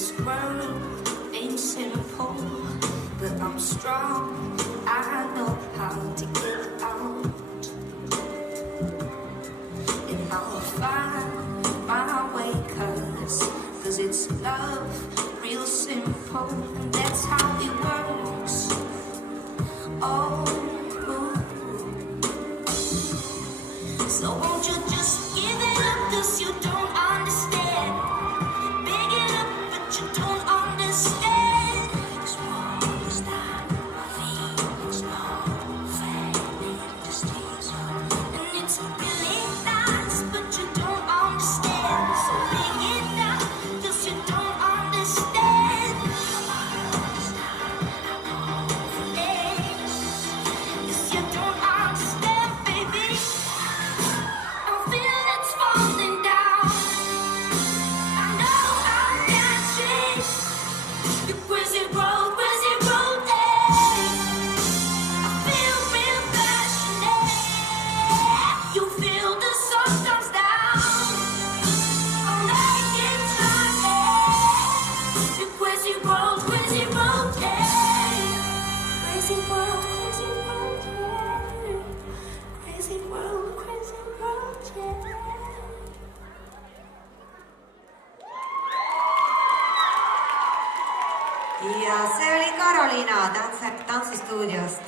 This world ain't simple, but I'm strong. I know how to get out, and I'll find my way, cause it's love, real simple, and that's how it works. Oh, so won't you just give it up, cause you don't understand. Big it up, but you don't understand. This world is not my feelings, no fantasies. And it's really nice, but you don't understand. So big it up, cause you don't understand. It's not confidence, cause you don't understand, baby. I feel it's falling down. I know I can't change the crazy road, yeah. I feel real passionate. You feel the sun comes down. I'm making time, the crazy road, yeah. Crazy world, yeah. Crazy world, yeah. Ja see oli Karoliina Tantsustuudiost.